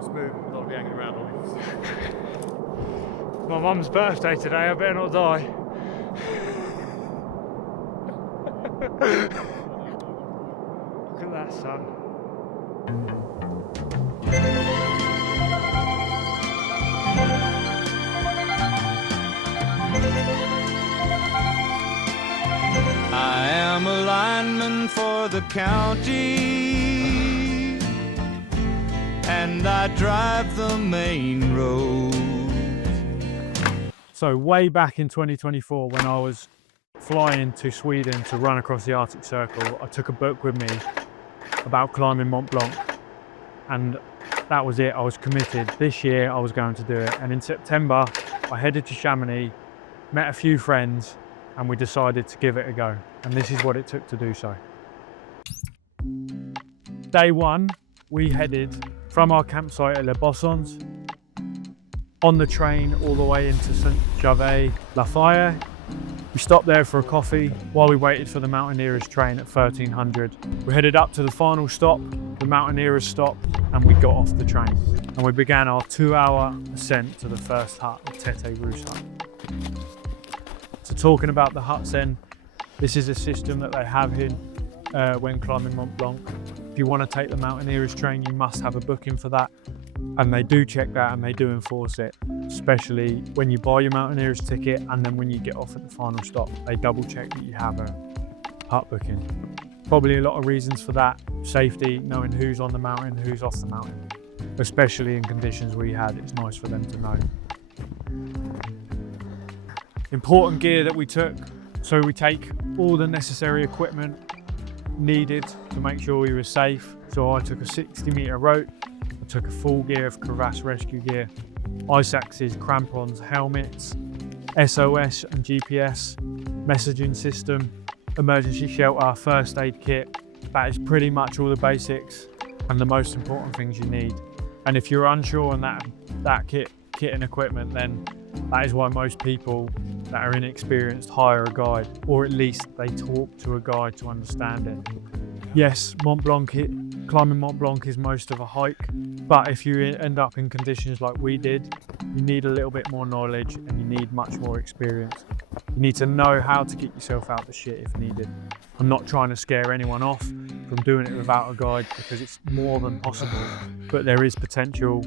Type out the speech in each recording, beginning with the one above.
Let's move, we'll not be hanging around on it. My mum's birthday today, I better not die. Look at that sun. I am a lineman for the county, and I drive the main road. So way back in 2024, when I was flying to Sweden to run across the Arctic Circle, I took a book with me about climbing Mont Blanc, and that was it. I was committed. This year I was going to do it, and in September I headed to Chamonix, met a few friends, and we decided to give it a go, and this is what it took to do so. Day one, we headed from our campsite at Les Bossons on the train all the way into Saint-Gervais-la-Fayette. We stopped there for a coffee while we waited for the Mountaineers train at 1300. We headed up to the final stop, the Mountaineers stopped, and we got off the train. And we began our 2-hour ascent to the first hut, the Tete Rousse hut. So talking about the huts then, this is a system that they have here when climbing Mont Blanc. If you want to take the Mountaineers train, you must have a booking for that. And they do check that and they do enforce it, especially when you buy your Mountaineers ticket and then when you get off at the final stop, they double check that you have a hut booking. Probably a lot of reasons for that: safety, knowing who's on the mountain, who's off the mountain, especially in conditions we had. It's nice for them to know. Important gear that we took, so we take all the necessary equipment needed to make sure we were safe. So I took a 60-meter rope, I took a full gear of crevasse rescue gear, ice axes, crampons, helmets, SOS and GPS, messaging system, emergency shelter, first aid kit. That is pretty much all the basics and the most important things you need. And if you're unsure on that kit and equipment, then that is why most people that are inexperienced hire a guide, or at least they talk to a guide to understand it. Yes, climbing Mont Blanc is most of a hike, but if you end up in conditions like we did, you need a little bit more knowledge and you need much more experience. You need to know how to get yourself out the shit if needed. I'm not trying to scare anyone off from doing it without a guide, because it's more than possible, but there is potential,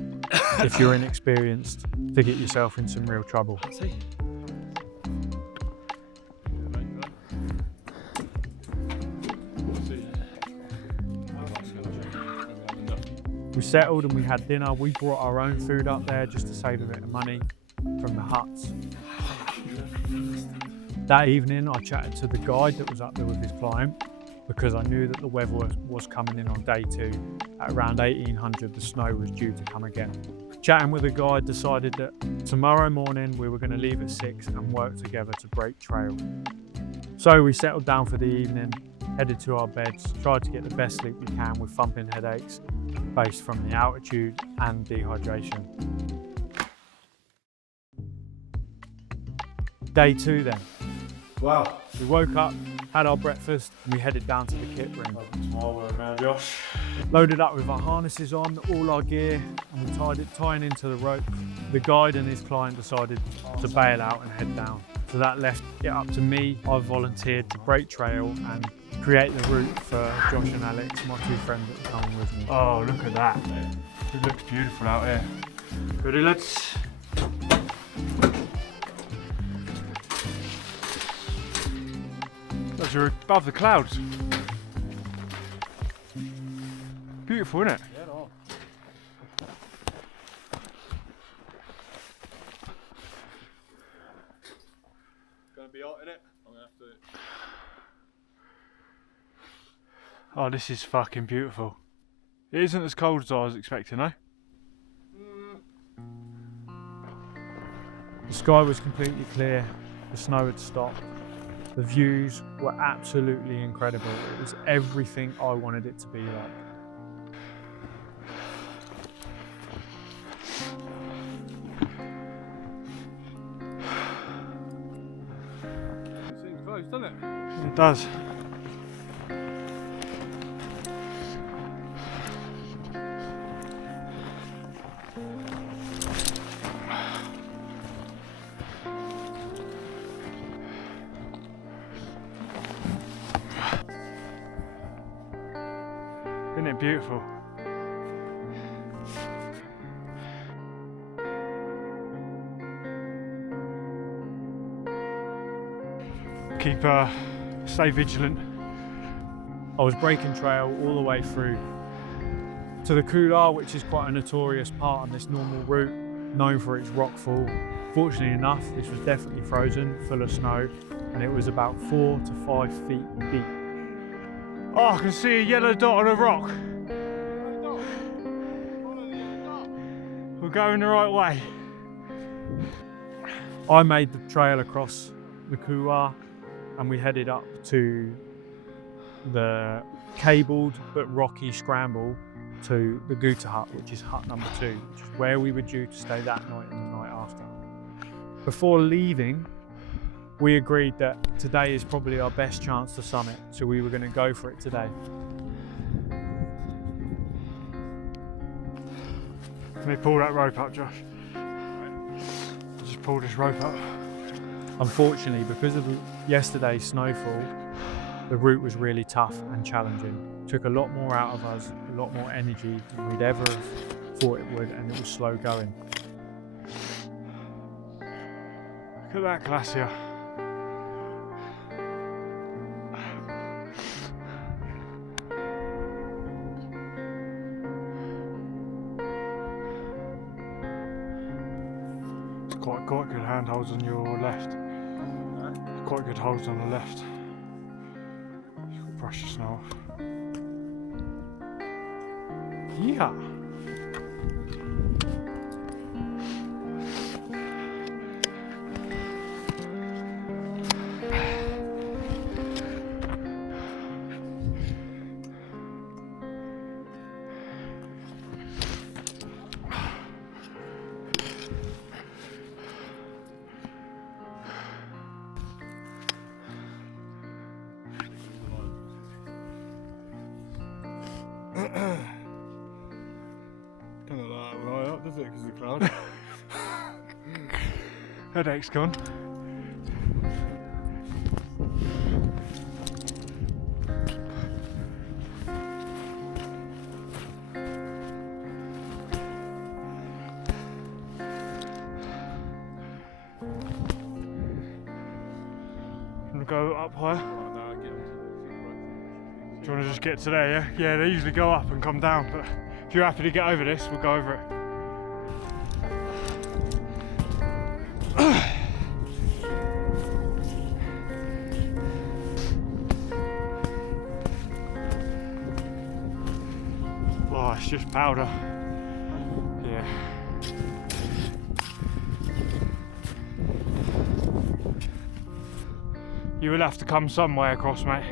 if you're inexperienced, to get yourself in some real trouble. We settled and we had dinner. We brought our own food up there just to save a bit of money from the huts. That evening I chatted to the guide that was up there with his climb, because I knew that the weather was coming in on day 2. At around 1800 the snow was due to come again. Chatting with the guide, decided that tomorrow morning we were going to leave at 6 and work together to break trail. So we settled down for the evening, headed to our beds, tried to get the best sleep we can with thumping headaches based from the altitude and dehydration. Day 2 then. Wow. We woke up, had our breakfast, and we headed down to the kit room. Josh. Loaded up with our harnesses on, all our gear, and we tying into the rope. The guide and his client decided to bail out and head down. So that left it up to me. I volunteered to break trail and create the route for Josh and Alex, my 2 friends that were coming with me. Oh, look at that. It looks beautiful out here. Ready, lads? As you're above the clouds. Beautiful, isn't it? Yeah, no. Gonna be hot, innit? I'm gonna have to. Oh, this is fucking beautiful. It isn't as cold as I was expecting, though. The sky was completely clear, the snow had stopped. The views were absolutely incredible. It was everything I wanted it to be like. It seems close, doesn't it? It does. Isn't it beautiful? Stay vigilant. I was breaking trail all the way through to the couloir, which is quite a notorious part on this normal route, known for its rockfall. Fortunately enough, this was definitely frozen, full of snow, and it was about 4 to 5 feet deep. Oh, I can see a yellow dot on a rock. We're going the right way. I made the trail across the couloir and we headed up to the cabled but rocky scramble to the Guta hut, which is hut number 2, which is where we were due to stay that night and the night after. Before leaving, we agreed that today is probably our best chance to summit, so we were going to go for it today. Let me pull that rope up, Josh. Just pull this rope up. Unfortunately, because of yesterday's snowfall, the route was really tough and challenging. Took a lot more out of us, a lot more energy than we'd ever have thought it would, and it was slow going. Look at that glacier. It's quite good handholds on your left. Quite good holds on the left. Brush the snow off. Yeah. Don't look like that right up, does it? Because of the cloud. Headache's gone. Wanna go up higher? Do you want to just get to there, yeah? Yeah, they usually go up and come down, but if you're happy to get over this, we'll go over it. Oh, it's just powder. Yeah. You will have to come some way across, mate.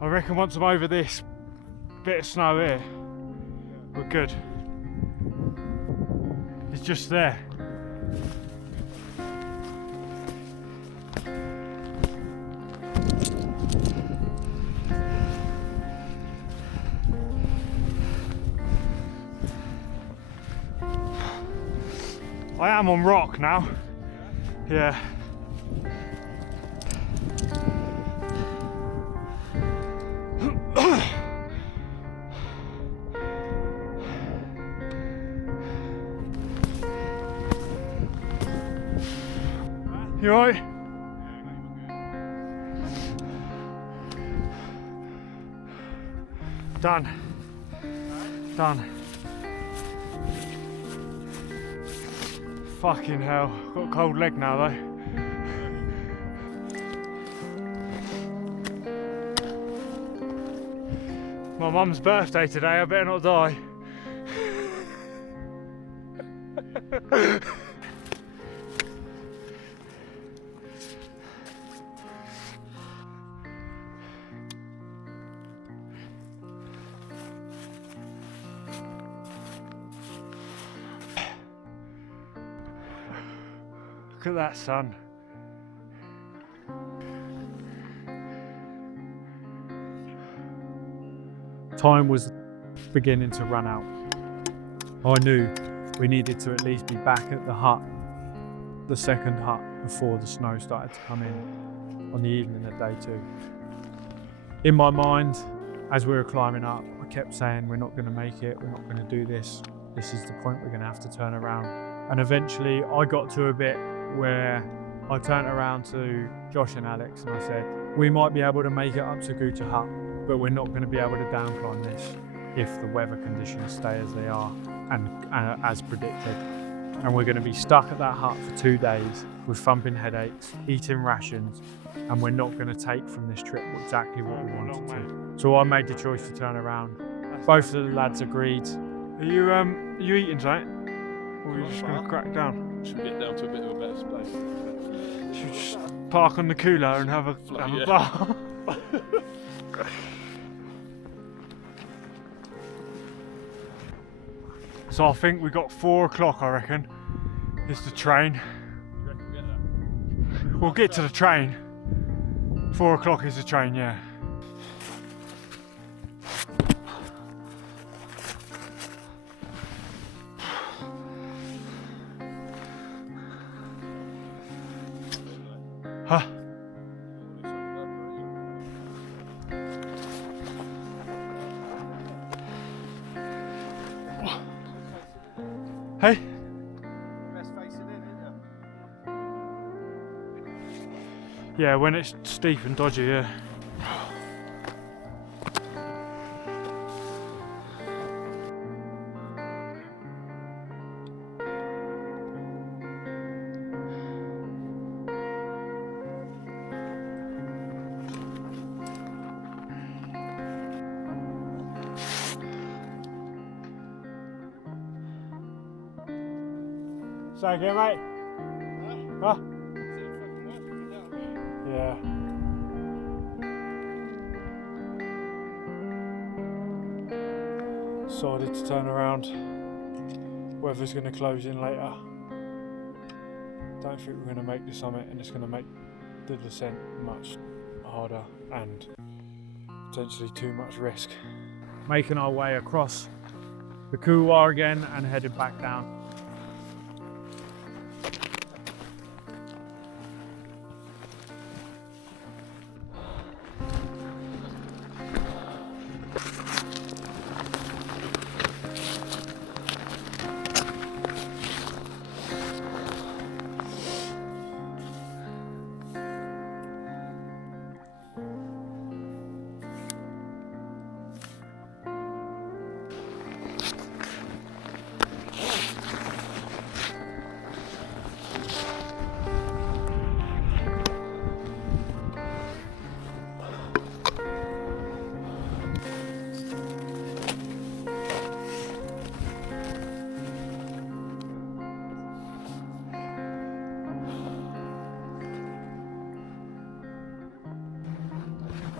I reckon once I'm over this bit of snow here, we're good. It's just there. I am on rock now. Yeah. You alright? Done. Done. Fucking hell. Got a cold leg now though. My mum's birthday today, I better not die. Look at that sun. Time was beginning to run out. I knew we needed to at least be back at the hut, the second hut, before the snow started to come in. on the evening of day 2. In my mind, as we were climbing up, I kept saying, we're not going to make it, we're not going to do this. This is the point we're going to have to turn around. And eventually I got to a bit where I turned around to Josh and Alex and I said, we might be able to make it up to Guta Hut, but we're not going to be able to down climb this if the weather conditions stay as they are and as predicted. And we're going to be stuck at that hut for 2 days with thumping headaches, eating rations, and we're not going to take from this trip exactly what we wanted to. So I made the choice to turn around. Both of the lads agreed. Are you eating something? Or are you just going to crack down? Should we get down to a bit of a better space? Should we just park on the cooler and have a bar? So I think we got 4 o'clock, I reckon, is the train. You reckon we'll get that? We'll get to the train. 4 o'clock is the train, yeah. Huh? Hey? Best facing in, isn't it? Yeah, when it's steep and dodgy, yeah. Say again, mate. Huh? Yeah. Decided to turn around. Weather's going to close in later. Don't think we're going to make the summit, and it's going to make the descent much harder and potentially too much risk. Making our way across the couloir again and headed back down.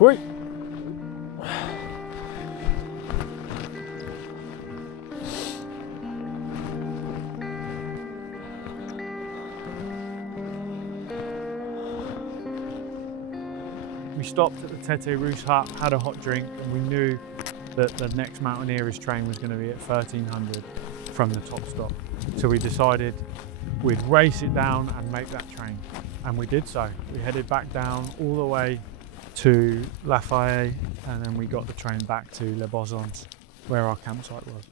Wait. We stopped at the Tete Roos hut, had a hot drink, and we knew that the next mountaineer's train was going to be at 1300 from the top stop. So we decided we'd race it down and make that train. And we did so. We headed back down all the way to Lafayette, and then we got the train back to Les Bosons, where our campsite was.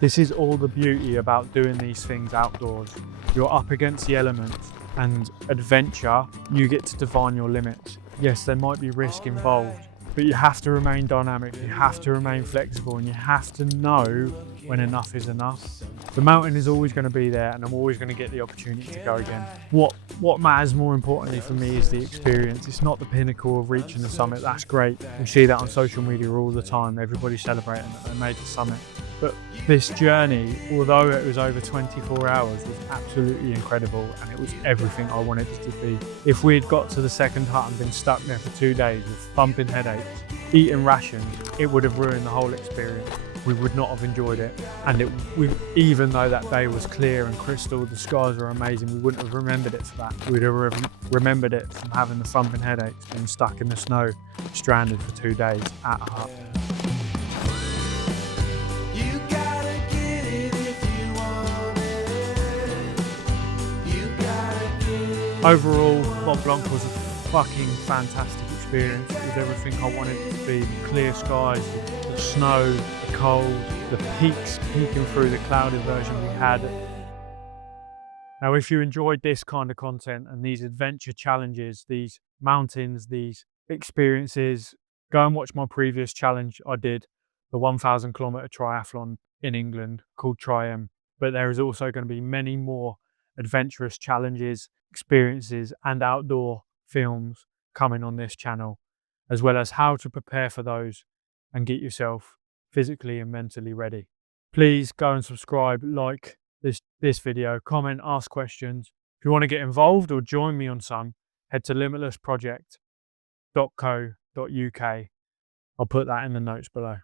This is all the beauty about doing these things outdoors. You're up against the elements, and adventure, you get to define your limits. Yes, there might be risk involved, but you have to remain dynamic, you have to remain flexible, and you have to know when enough is enough. The mountain is always going to be there, and I'm always going to get the opportunity to go again. What matters more importantly for me is the experience. It's not the pinnacle of reaching the summit. That's great. We see that on social media all the time. Everybody's celebrating that they made the summit. But this journey, although it was over 24 hours, was absolutely incredible, and it was everything I wanted it to be. If we had got to the second hut and been stuck there for 2 days with thumping headaches, eating rations, it would have ruined the whole experience. We would not have enjoyed it, and even though that day was clear and crystal, the skies were amazing, we wouldn't have remembered it for that. We'd have remembered it from having the thumping headaches, being stuck in the snow, stranded for 2 days at a hut. You gotta get Overall, Mont Blanc was a fucking fantastic experience. It was everything I wanted it to be. The clear skies, the snow, the cold, the peaks peeking through the clouded version we had. Now, if you enjoyed this kind of content and these adventure challenges, these mountains, these experiences, go and watch my previous challenge I did, the 1,000 kilometer triathlon in England called Triumph. But there is also going to be many more adventurous challenges, experiences, and outdoor films coming on this channel, as well as how to prepare for those and get yourself physically and mentally ready. Please go and subscribe, like this video, comment, ask questions. If you want to get involved or join me on some, head to limitlessproject.co.uk. I'll put that in the notes below.